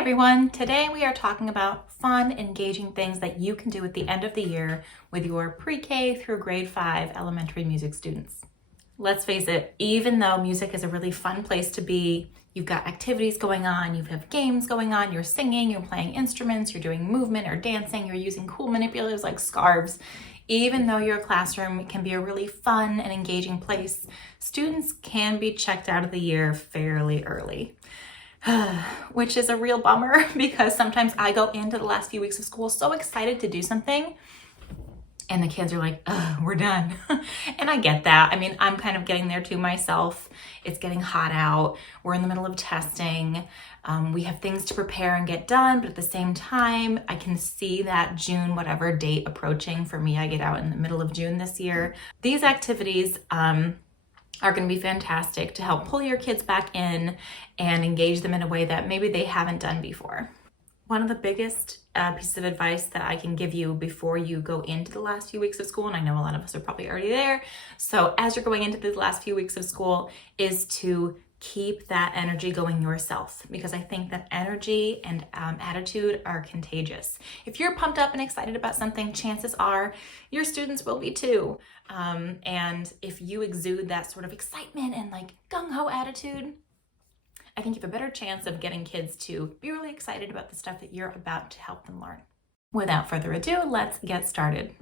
everyone, today we are talking about fun, engaging things that you can do at the end of the year with your pre-K through grade 5 elementary music students. Let's face it, even though music is a really fun place to be, you've got activities going on, you have games going on, you're singing, you're playing instruments, you're doing movement or dancing, you're using cool manipulators like scarves. Even though your classroom can be a really fun and engaging place, students can be checked out of the year fairly early. Which is a real bummer because sometimes I go into the last few weeks of school so excited to do something and the kids are like, we're done. And I get that. I mean, I'm kind of getting there too myself. It's getting hot out. We're in the middle of testing. We have things to prepare and get done, but at the same time, I can see that June, whatever date approaching. For me, I get out in the middle of June this year. These activities, are going to be fantastic to help pull your kids back in and engage them in a way that maybe they haven't done before. One of the biggest pieces of advice that I can give you before you go into the last few weeks of school, and I know a lot of us are probably already there, so as you're going into the last few weeks of school, is to keep that energy going yourself, because I think that energy and attitude are contagious. If you're pumped up and excited about something, chances are your students will be too. And if you exude that sort of excitement and like gung-ho attitude, I think you have a better chance of getting kids to be really excited about the stuff that you're about to help them learn. Without further ado, let's get started.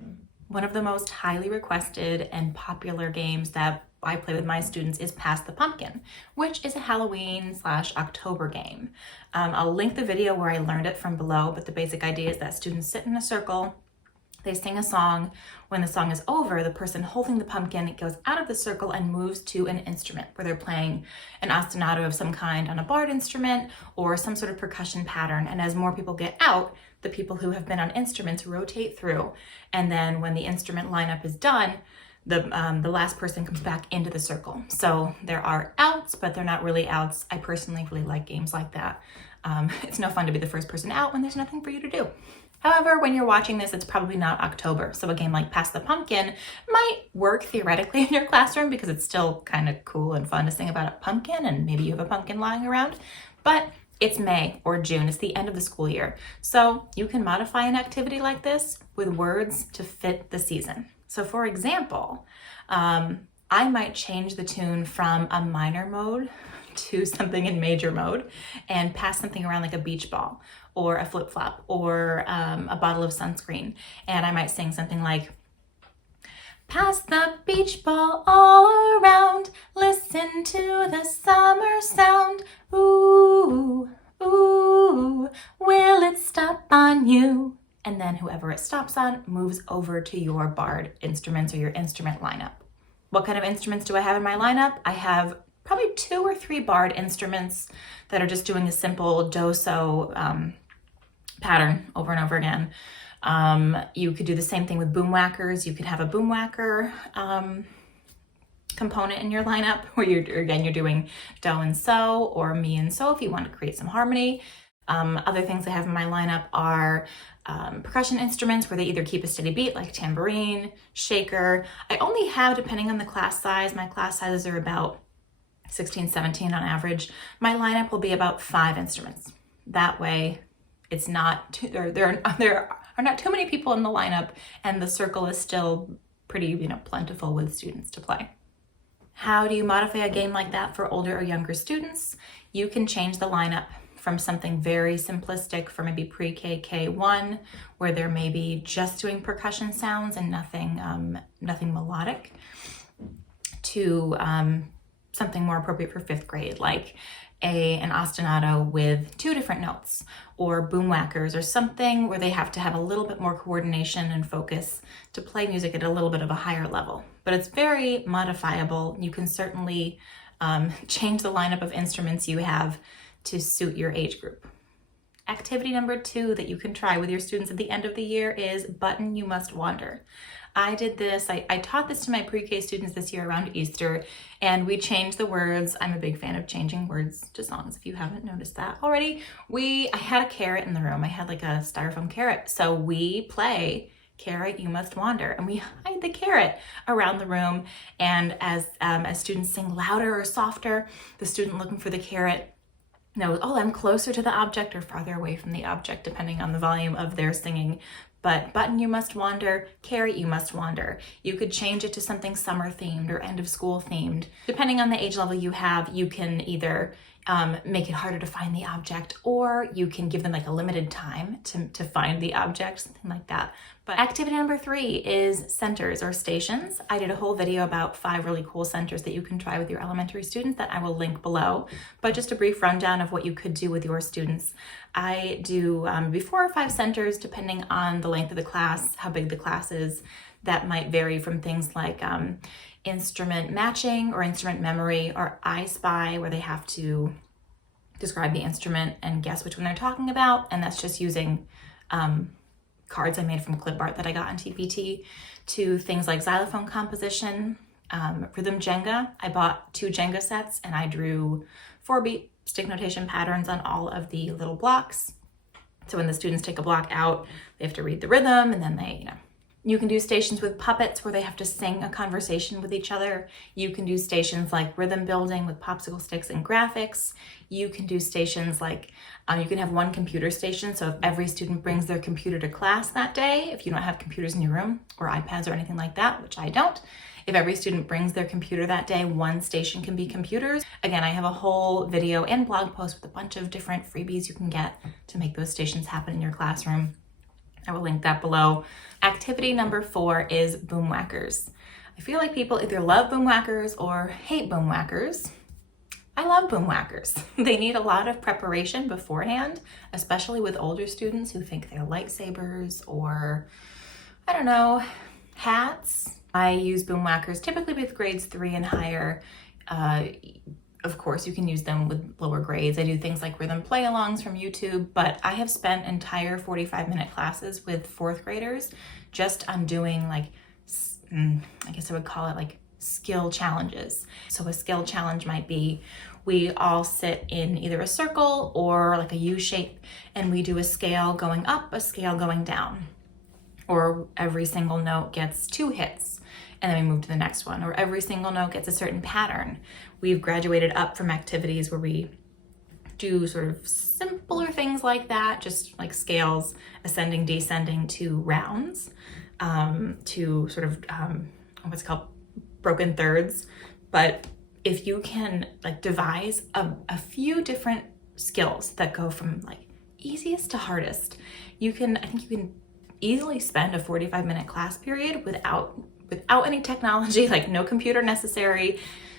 One of the most highly requested and popular games that I play with my students is Pass the Pumpkin, which is a Halloween/October game. I'll link the video where I learned it from below, but the basic idea is that students sit in a circle, they sing a song. When the song is over, the person holding the pumpkin goes out of the circle and moves to an instrument where they're playing an ostinato of some kind on a barred instrument or some sort of percussion pattern. And as more people get out, the people who have been on instruments rotate through. And then when the instrument lineup is done, the last person comes back into the circle. So there are outs, but they're not really outs. I personally really like games like that. It's no fun to be the first person out when there's nothing for you to do. However, when you're watching this, it's probably not October. So a game like Pass the Pumpkin might work theoretically in your classroom because it's still kind of cool and fun to sing about a pumpkin and maybe you have a pumpkin lying around, but it's May or June, it's the end of the school year. So you can modify an activity like this with words to fit the season. So for example, I might change the tune from a minor mode to something in major mode and pass something around like a beach ball or a flip-flop or a bottle of sunscreen. And I might sing something like, pass the beach ball all around, listen to the summer sound, ooh, ooh, will it stop on you? And then whoever it stops on moves over to your barred instruments or your instrument lineup. What kind of instruments do I have in my lineup? I have probably 2 or 3 barred instruments that are just doing a simple do-so pattern over and over again. You could do the same thing with Boomwhackers. You could have a Boomwhacker component in your lineup where you're doing do and so or mi and so if you want to create some harmony. Other things I have in my lineup are percussion instruments where they either keep a steady beat like tambourine, shaker. I only have, depending on the class size, my class sizes are about 16, 17 on average. My lineup will be about 5 instruments. That way it's not, there are not too many people in the lineup and the circle is still pretty, plentiful with students to play. How do you modify a game like that for older or younger students? You can change the lineup from something very simplistic for maybe pre-K, K1, where they're maybe just doing percussion sounds and nothing melodic, to something more appropriate for 5th grade, like an ostinato with 2 different notes, or Boomwhackers, or something where they have to have a little bit more coordination and focus to play music at a little bit of a higher level. But it's very modifiable. You can certainly change the lineup of instruments you have to suit your age group. Activity number 2 that you can try with your students at the end of the year is Button You Must Wander. I did this, I taught this to my pre-K students this year around Easter, and we changed the words. I'm a big fan of changing words to songs, if you haven't noticed that already. I had a carrot in the room. I had like a styrofoam carrot. So we play Carrot You Must Wander, and we hide the carrot around the room. And as students sing louder or softer, the student looking for the carrot knows, oh, I'm closer to the object or farther away from the object, depending on the volume of their singing. But button, you must wander, carrot, you must wander. You could change it to something summer themed or end of school themed. Depending on the age level you have, you can either make it harder to find the object, or you can give them like a limited time to find the object, something like that. But activity number 3 is centers or stations. I did a whole video about 5 really cool centers that you can try with your elementary students that I will link below. But just a brief rundown of what you could do with your students. I do maybe 4 or 5 centers depending on the length of the class, how big the class is. That might vary from things like instrument matching or instrument memory, or I Spy, where they have to describe the instrument and guess which one they're talking about. And that's just using cards I made from clip art that I got on TPT, to things like xylophone composition, rhythm Jenga. I bought 2 Jenga sets and I drew 4-beat stick notation patterns on all of the little blocks. So when the students take a block out, they have to read the rhythm, and then they, you can do stations with puppets where they have to sing a conversation with each other. You can do stations like rhythm building with popsicle sticks and graphics. You can do stations like, you can have 1 computer station. So if every student brings their computer to class that day, if you don't have computers in your room or iPads or anything like that, which I don't, if every student brings their computer that day, 1 station can be computers. Again, I have a whole video and blog post with a bunch of different freebies you can get to make those stations happen in your classroom. I will link that below. Activity number 4 is Boomwhackers. I feel like people either love Boomwhackers or hate Boomwhackers. I love Boomwhackers. They need a lot of preparation beforehand, especially with older students who think they're lightsabers or, I don't know, hats. I use Boomwhackers typically with grades 3 and higher. Of course, you can use them with lower grades. I do things like rhythm play-alongs from YouTube, but I have spent entire 45-minute classes with 4th graders just on doing like, I guess I would call it like skill challenges. So a skill challenge might be we all sit in either a circle or like a U shape, and we do a scale going up, a scale going down, or every single note gets 2 hits. And then we move to the next one, or every single note gets a certain pattern. We've graduated up from activities where we do sort of simpler things like that, just like scales, ascending, descending, to rounds, to sort of what's called broken thirds. But if you can like devise a few different skills that go from like easiest to hardest, I think you can easily spend a 45-minute class period without any technology, like no computer necessary,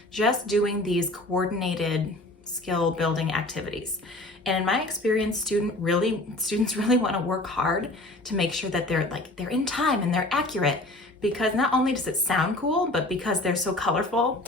just doing these coordinated skill building activities. And in my experience, students really want to work hard to make sure that they're in time and they're accurate, because not only does it sound cool, but because they're so colorful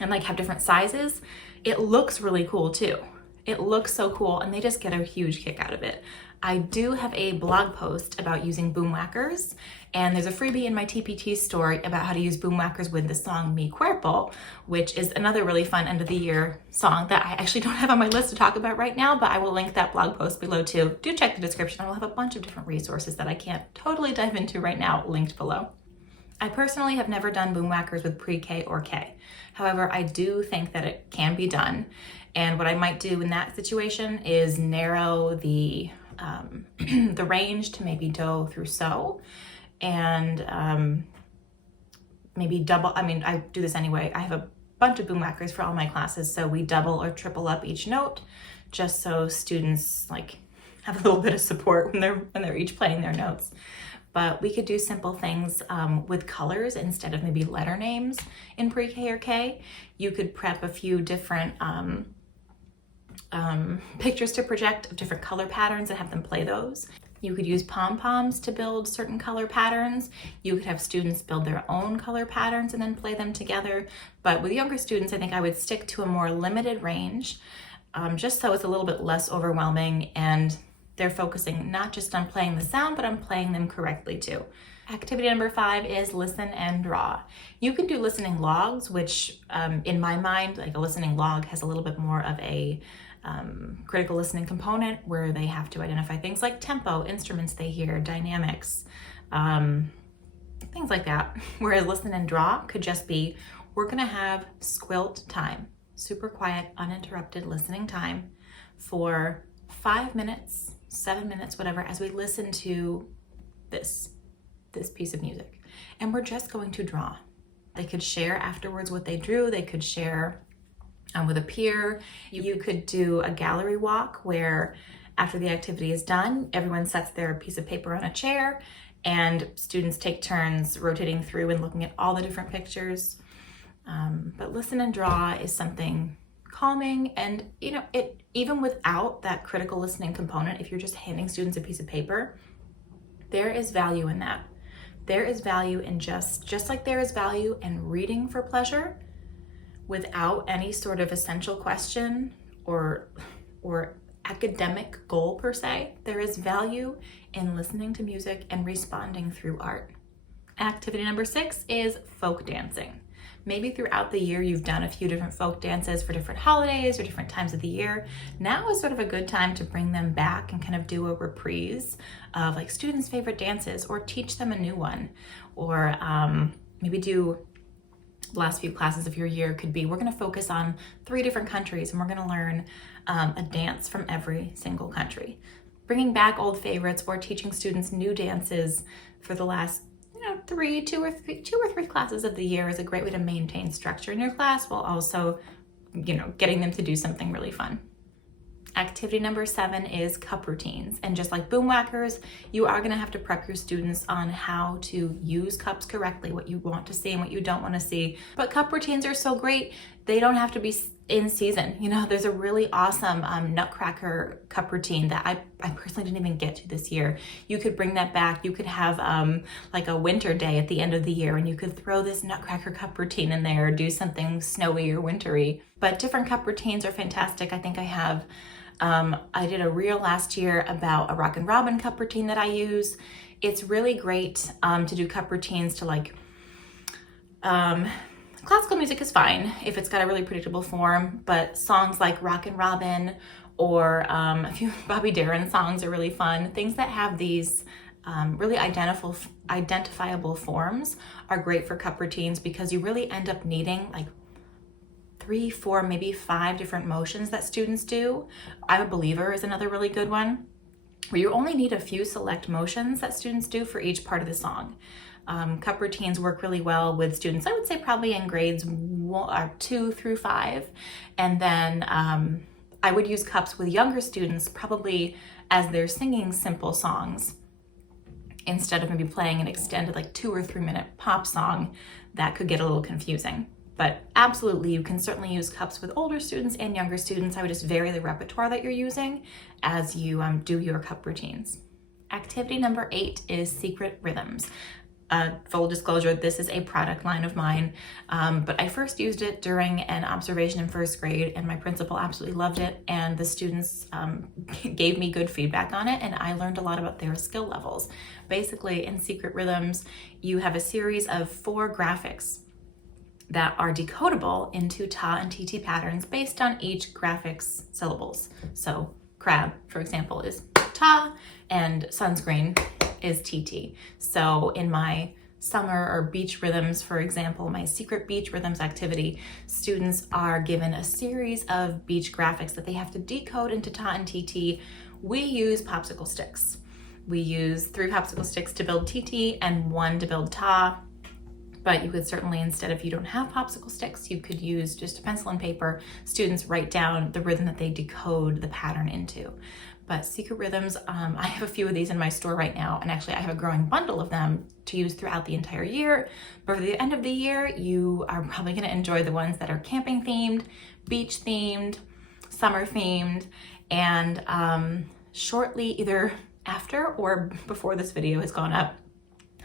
and like have different sizes, it looks really cool too. It looks so cool, and they just get a huge kick out of it. I do have a blog post about using Boomwhackers, and there's a freebie in my TPT store about how to use Boomwhackers with the song Mi Cuerpo, which is another really fun end of the year song that I actually don't have on my list to talk about right now, but I will link that blog post below too. Do check the description. I will have a bunch of different resources that I can't totally dive into right now linked below. I personally have never done Boomwhackers with pre-K or K. However, I do think that it can be done. And what I might do in that situation is narrow the range to maybe do through so, and maybe double. I mean, I do this anyway. I have a bunch of Boomwhackers for all my classes, so we double or triple up each note, just so students like have a little bit of support when they're each playing their notes. But we could do simple things with colors instead of maybe letter names in pre-K or K. You could prep a few different pictures to project of different color patterns and have them play those. You could use pom-poms to build certain color patterns. You could have students build their own color patterns and then play them together. But with younger students, I think I would stick to a more limited range, just so it's a little bit less overwhelming and they're focusing not just on playing the sound, but on playing them correctly too. Activity number 5 is listen and draw. You can do listening logs, which in my mind, like a listening log has a little bit more of a critical listening component where they have to identify things like tempo, instruments they hear, dynamics, things like that. Whereas listen and draw could just be, we're gonna have squilt time, super quiet, uninterrupted listening time. for 5 minutes, 7 minutes, whatever, as we listen to this piece of music. And we're just going to draw. They could share afterwards what they drew. They could share with a peer. You could do a gallery walk where after the activity is done, everyone sets their piece of paper on a chair and students take turns rotating through and looking at all the different pictures. But listen and draw is something calming, and it even without that critical listening component, if you're just handing students a piece of paper, there is value in that. There is value in just like there is value in reading for pleasure without any sort of essential question or academic goal per se. There is value in listening to music and responding through art. Activity number 6 is folk dancing. Maybe throughout the year you've done a few different folk dances for different holidays or different times of the year. Now is sort of a good time to bring them back and kind of do a reprise of like students' favorite dances, or teach them a new one, or maybe do the last few classes of your year could be, we're going to focus on 3 different countries and we're going to learn a dance from every single country. Bringing back old favorites or teaching students new dances for the last two or three classes of the year is a great way to maintain structure in your class while also, getting them to do something really fun. Activity number 7 is cup routines. And just like Boomwhackers, you are gonna have to prep your students on how to use cups correctly, what you want to see and what you don't wanna see. But cup routines are so great, they don't have to be in season. There's a really awesome Nutcracker cup routine that I personally didn't even get to this year. You could bring that back. You could have like a winter day at the end of the year and you could throw this Nutcracker cup routine in there, or do something snowy or wintry. But different cup routines are fantastic. I think I have I did a reel last year about a Rockin' Robin cup routine that I use. It's really great to do cup routines to classical music is fine if it's got a really predictable form, but songs like Rockin' Robin or a few Bobby Darin songs are really fun. Things that have these really identifiable forms are great for cup routines, because you really end up needing like 3, 4, maybe 5 different motions that students do. I'm a Believer is another really good one, where you only need a few select motions that students do for each part of the song. Cup routines work really well with students, I would say probably in grades 2 through 5. And then I would use cups with younger students probably as they're singing simple songs, instead of maybe playing an extended like 2 or 3 minute pop song that could get a little confusing. But absolutely, you can certainly use cups with older students and younger students. I would just vary the repertoire that you're using as you do your cup routines. Activity number 8 is secret rhythms. Full disclosure, this is a product line of mine, but I first used it during an observation in 1st grade, and my principal absolutely loved it, and the students gave me good feedback on it, and I learned a lot about their skill levels. Basically, in secret rhythms, you have a series of 4 graphics that are decodable into ta and tt patterns based on each graphic's syllables. So crab, for example, is ta, and sunscreen is tt. So in my summer or beach rhythms, for example, my secret beach rhythms activity, students are given a series of beach graphics that they have to decode into ta and tt. We use popsicle sticks. We use 3 popsicle sticks to build tt and 1 to build ta. But you could certainly, instead, if you don't have popsicle sticks, you could use just a pencil and paper. Students write down the rhythm that they decode the pattern into. But secret rhythms, I have a few of these in my store right now, and actually I have a growing bundle of them to use throughout the entire year. But for the end of the year, you are probably gonna enjoy the ones that are camping themed, beach themed, summer themed, and shortly, either after or before this video has gone up,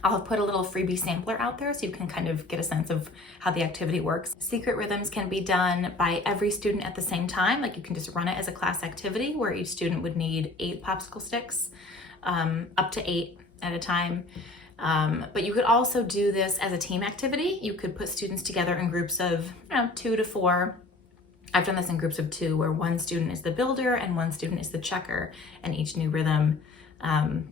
I'll put a little freebie sampler out there so you can kind of get a sense of how the activity works. Secret rhythms can be done by every student at the same time. Like, you can just run it as a class activity where each student would need 8 popsicle sticks, up to 8 at a time. But you could also do this as a team activity. You could put students together in groups of 2 to 4. I've done this in groups of 2, where 1 student is the builder and 1 student is the checker, and each new rhythm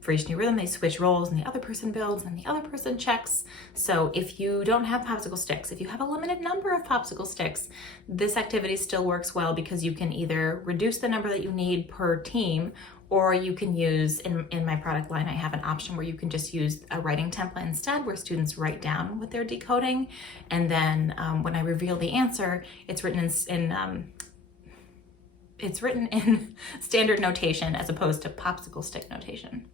For each new rhythm, they switch roles and the other person builds and the other person checks. So if you don't have popsicle sticks, if you have a limited number of popsicle sticks, this activity still works well because you can either reduce the number that you need per team, or you can use, in my product line, I have an option where you can just use a writing template instead, where students write down what they're decoding. And then when I reveal the answer, it's written in standard notation as opposed to popsicle stick notation.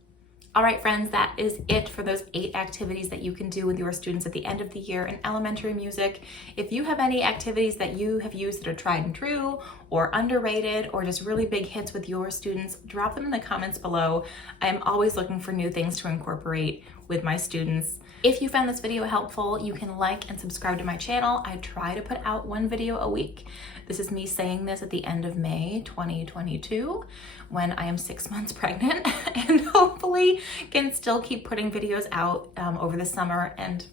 All right, friends, that is it for those 8 activities that you can do with your students at the end of the year in elementary music. If you have any activities that you have used that are tried and true or underrated or just really big hits with your students, drop them in the comments below. I am always looking for new things to incorporate with my students. If you found this video helpful, you can like and subscribe to my channel. I try to put out 1 video a week. This is me saying this at the end of May 2022 when I am 6 months pregnant and hopefully can still keep putting videos out over the summer and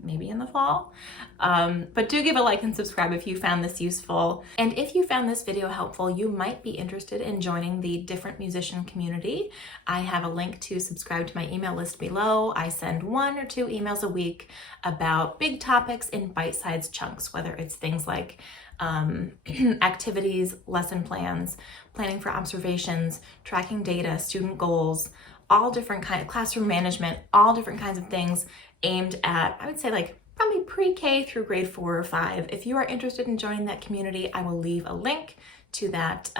maybe in the fall. But do give a like and subscribe if you found this useful. And if you found this video helpful, you might be interested in joining the Different Musician community. I have a link to subscribe to my email list below. I send 1 or 2 emails a week about big topics in bite-sized chunks, whether it's things like activities, lesson plans, planning for observations, tracking data, student goals, all different kinds of classroom management, all different kinds of things aimed at, I would say, like probably pre-K through grade 4 or 5. If you are interested in joining that community, I will leave a link to that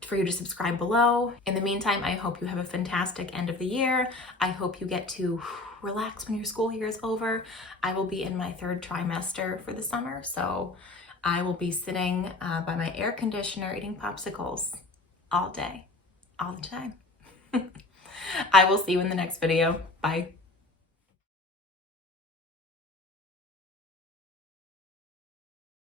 for you to subscribe below. In the meantime, I hope you have a fantastic end of the year. I hope you get to relax when your school year is over. I will be in my 3rd trimester for the summer, so I will be sitting by my air conditioner eating popsicles all day, all the time. I will see you in the next video. Bye.